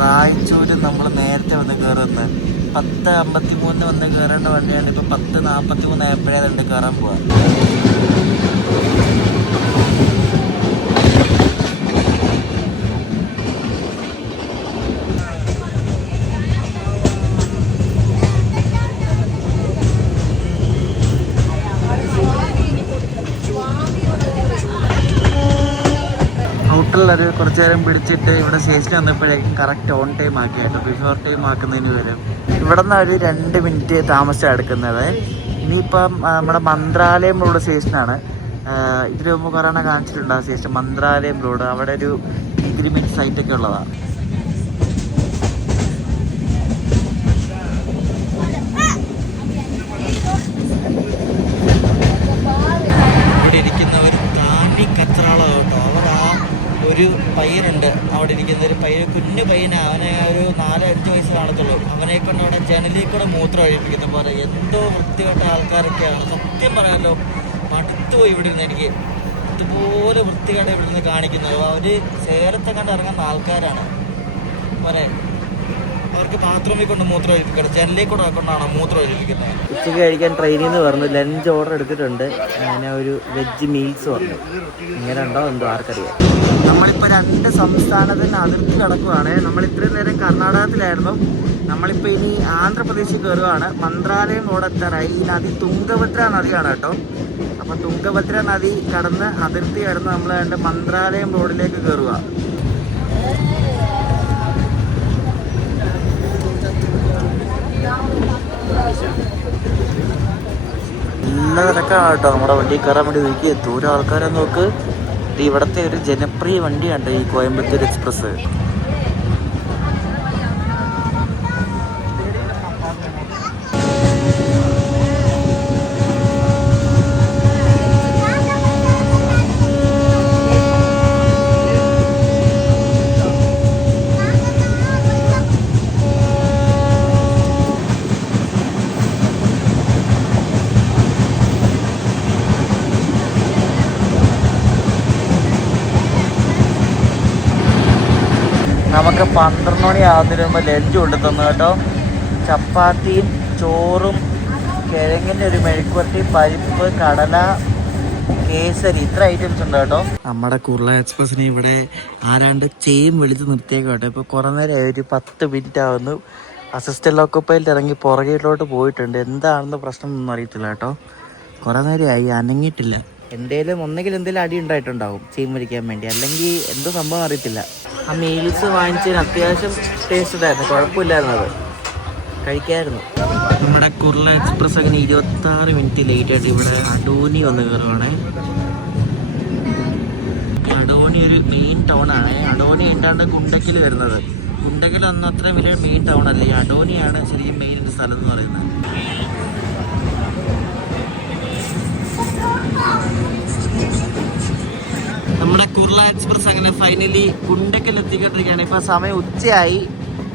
റായ്ചൂര് നമ്മൾ നേരത്തെ വന്ന് കയറുന്നത് 10:53 വന്ന് കയറേണ്ട വണ്ടിയാണ്. ഇപ്പോൾ 10:43 ആയപ്പോഴേ അതുകൊണ്ട് കയറാൻ പോവാം. ഹോട്ടലിലൊരു കുറച്ച് നേരം പിടിച്ചിട്ട് ഇവിടെ സ്റ്റേഷനിൽ വന്നപ്പോഴേക്കും കറക്റ്റ് ഓൺ ടൈം ആക്കി കേട്ടോ. ബിഫോർ ടൈം ആക്കുന്നതിന് വരും. ഇവിടെ നിന്ന് ഒരു 2 മിനിറ്റ് താമസിച്ചാണ് എടുക്കുന്നത്. ഇനിയിപ്പം നമ്മുടെ മന്ത്രാലയം റോഡ് സ്റ്റേഷനാണ്. ഇതിന് മുമ്പ് കുറേ കാണിച്ചിട്ടുണ്ട് ആ സ്റ്റേഷൻ. മന്ത്രാലയം റോഡ് അവിടെ ഒരു എഗ്രിമെൻറ്റ് സൈറ്റൊക്കെ ഉള്ളതാണ്. ഇവിടെ ഇരിക്കുന്നവർ താണ്ടി കച്ചറാളോ കേട്ടോ. ഒരു പയ്യനുണ്ട് അവിടെ ഇരിക്കുന്ന, ഒരു കുഞ്ഞു പയ്യനാണ്. അവനെ ഒരു 4-5 വയസ്സ് കാണത്തുള്ളൂ. അവനെ കൊണ്ട് അവിടെ ജനലിൽ കൂടെ മൂത്രം ഒഴിപ്പിക്കുന്ന പോലെ എന്തോ വൃത്തികെട്ട ആൾക്കാരൊക്കെയാണ്. സത്യം പറയാമല്ലോ, മടുത്തുപോയി ഇവിടെ നിന്ന്. എനിക്ക് ഇതുപോലെ വൃത്തികേട് ഇവിടെ നിന്ന് കാണിക്കുന്നത്. അവർ സേലത്തെ കണ്ട് ഇറങ്ങുന്ന ആൾക്കാരാണ് പോലെ. അവർക്ക് ബാത്റൂമിൽ കൊണ്ട് മൂത്രം ഒഴിപ്പിക്കണം. ജനലിൽ കൂടെ കൊണ്ടാണോ മൂത്രം ഒഴിപ്പിക്കുന്നത്. ഉച്ചയ്ക്ക് കഴിക്കാൻ ട്രെയിനിൽ നിന്ന് പറഞ്ഞു. ലഞ്ച് ഓർഡർ എടുത്തിട്ടുണ്ട്. ഞാൻ ഒരു വെജ് മീൽസ് പറഞ്ഞു. ഇങ്ങനെ ഉണ്ടോ എന്തോ ആർക്കറിയാം. നമ്മളിപ്പോൾ 2 സംസ്ഥാനത്തിന് അതിർത്തി കിടക്കുവാണ്. നമ്മൾ ഇത്രയും നേരം കർണാടകത്തിലായിരുന്നു. നമ്മളിപ്പോൾ ഇനി ആന്ധ്രാപ്രദേശിൽ കയറുകയാണ്. മന്ത്രാലയം റോഡ് എത്താറായി. ഈ നദി തുംഗഭദ്ര നദിയാണ് കേട്ടോ. അപ്പോൾ തുംഗഭദ്ര നദി കടന്ന് അതിർത്തി കടന്ന് നമ്മൾ മന്ത്രാലയം റോഡിലേക്ക് കയറുക. നല്ല തിരക്കാണ് കേട്ടോ. നമ്മുടെ വണ്ടി കയറാൻ വേണ്ടി നോക്കി ദൂരം ആൾക്കാരെ നോക്ക്. ഇത് ഇവിടുത്തെ ഒരു ജനപ്രിയ വണ്ടിയാണ് ഈ കോയമ്പത്തൂർ എക്സ്പ്രസ്. നമുക്ക് 12 മണി ആകുന്നതിന് മുമ്പ് ലഞ്ച് കൊണ്ടു തന്നു കേട്ടോ. ചപ്പാത്തിയും ചോറും കിഴങ്ങിൻ്റെ ഒരു മെഴുക്കുവരട്ടി, പരിപ്പ്, കടല, കേസരി, ഇത്ര ഐറ്റംസ് ഉണ്ട് കേട്ടോ. നമ്മുടെ കുർള എക്സ്പ്രസ്സിന് ഇവിടെ ആരാണ്ട് ചെയിൻ വിളിച്ച് നിർത്തിയേക്കും കേട്ടോ. ഇപ്പോൾ കുറേ നേരമായി, ഒരു 10 മിനിറ്റ് ആവുന്നു. അസിസ്റ്റന്റ് ലോക്കോ പൈലറ്റ് ഇറങ്ങി പുറകിലോട്ട് പോയിട്ടുണ്ട്. എന്താണെന്ന് പ്രശ്നം ഒന്നും അറിയത്തില്ല കേട്ടോ. കുറേ നേരമായി അനങ്ങിയിട്ടില്ല. ഒന്നെങ്കിൽ എന്തെങ്കിലും അടി ഉണ്ടായിട്ടുണ്ടാവും ചെയിൻ വലിക്കാൻ വേണ്ടി, അല്ലെങ്കിൽ എന്തോ സംഭവം അറിയത്തില്ല. ആ മീൽസ് വാങ്ങിച്ചതിന് അത്യാവശ്യം ടേസ്റ്റ് ഉണ്ടായിരുന്നു, കുഴപ്പമില്ലായിരുന്നു. അത് കഴിക്കായിരുന്നു. നമ്മുടെ കുർള എക്സ്പ്രസ് അങ്ങനെ 26 മിനിറ്റ് ലേറ്റ് ആയിട്ട് ഇവിടെ അഡോനി വന്ന് കയറുവാണേ. അഡോനി ഒരു മെയിൻ ടൗൺ ആണ്. അഡോനി ഉണ്ടാണ്ട് ഗുണ്ടക്കിൽ വരുന്നത്. ഗുണ്ടക്കിൽ ഒന്നും അത്ര വലിയ മെയിൻ ടൗൺ അല്ല. ഈ അഡോനിയാണ് ശരിക്കും മെയിൻ സ്ഥലം എന്ന് പറയുന്നത്. നമ്മുടെ കുർള എക്സ്പ്രസ് അങ്ങനെ ഫൈനലി ഗുണ്ടക്കൽ എത്തിക്കൊണ്ടിരിക്കുകയാണ്. ഇപ്പൊ സമയം ഉച്ചയായി,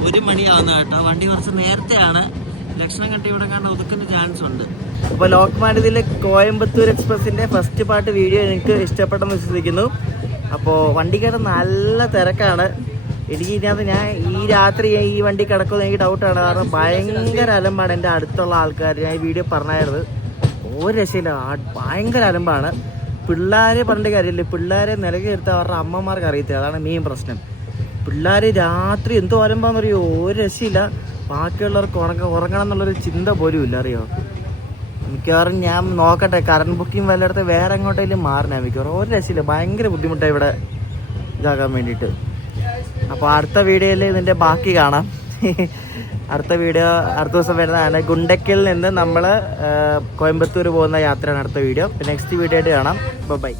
1 മണിയാവുന്ന കേട്ടോ. വണ്ടി കുറച്ച് നേരത്തെയാണ്. ലക്ഷണം കണ്ടി ഇവിടെ കണ്ട ഒതുക്കുന്ന ചാൻസ് ഉണ്ട്. അപ്പോൾ ലോക്മാന്യത്തിലെ കോയമ്പത്തൂർ എക്സ്പ്രസിന്റെ ഫസ്റ്റ് പാർട്ട് വീഡിയോ എനിക്ക് ഇഷ്ടപ്പെട്ടെന്ന് വിശ്വസിക്കുന്നു. അപ്പോൾ വണ്ടിക്കകത്ത് നല്ല തിരക്കാണ്. എനിക്ക് ഇതിനകത്ത് ഞാൻ ഈ രാത്രി ഈ വണ്ടി കിടക്കുമെന്ന് എനിക്ക് ഡൗട്ടാണ്. കാരണം ഭയങ്കര അലമ്പാണ്. എൻ്റെ അടുത്തുള്ള ആൾക്കാർ, ഞാൻ ഈ വീഡിയോ പറഞ്ഞായിരുന്നു, ഒരു രക്ഷയില്ല, ഭയങ്കര അലമ്പാണ്. പിള്ളേരെ പറഞ്ഞിട്ട് കാര്യമില്ല, പിള്ളേരെ നിലക്ക് എടുത്താൽ അവരുടെ അമ്മമാർക്ക് അറിയത്തില്ല. അതാണ് മെയിൻ പ്രശ്നം. പിള്ളേർ രാത്രി എന്തോ അലമ്പാന്നറിയോ, ഒരു രക്ഷയില്ല. ബാക്കിയുള്ളവർക്ക് ഉറങ്ങണം എന്നുള്ളൊരു ചിന്ത പോലും ഇല്ല, അറിയോ. മിക്കവാറും ഞാൻ നോക്കട്ടെ, കറണ്ട് ബുക്കിംഗ് വല്ലയിടത്ത് വേറെ എങ്ങോട്ടെങ്കിലും മാറണേ. മിക്കവാറും ഒരു രക്ഷയില്ല, ഭയങ്കര ബുദ്ധിമുട്ടാണ് ഇവിടെ ഇതാക്കാൻ വേണ്ടിയിട്ട്. അപ്പോൾ അടുത്ത വീഡിയോയിൽ ഇതിൻ്റെ ബാക്കി കാണാം. അടുത്ത വീഡിയോ അടുത്ത ദിവസം വരുന്നതാണ്. ഗുണ്ടക്കിൽ നിന്ന് നമ്മൾ കോയമ്പത്തൂർ പോകുന്ന യാത്രയാണ് അടുത്ത വീഡിയോ. നെക്സ്റ്റ് വീഡിയോ ആയിട്ട് കാണാം. ബൈ.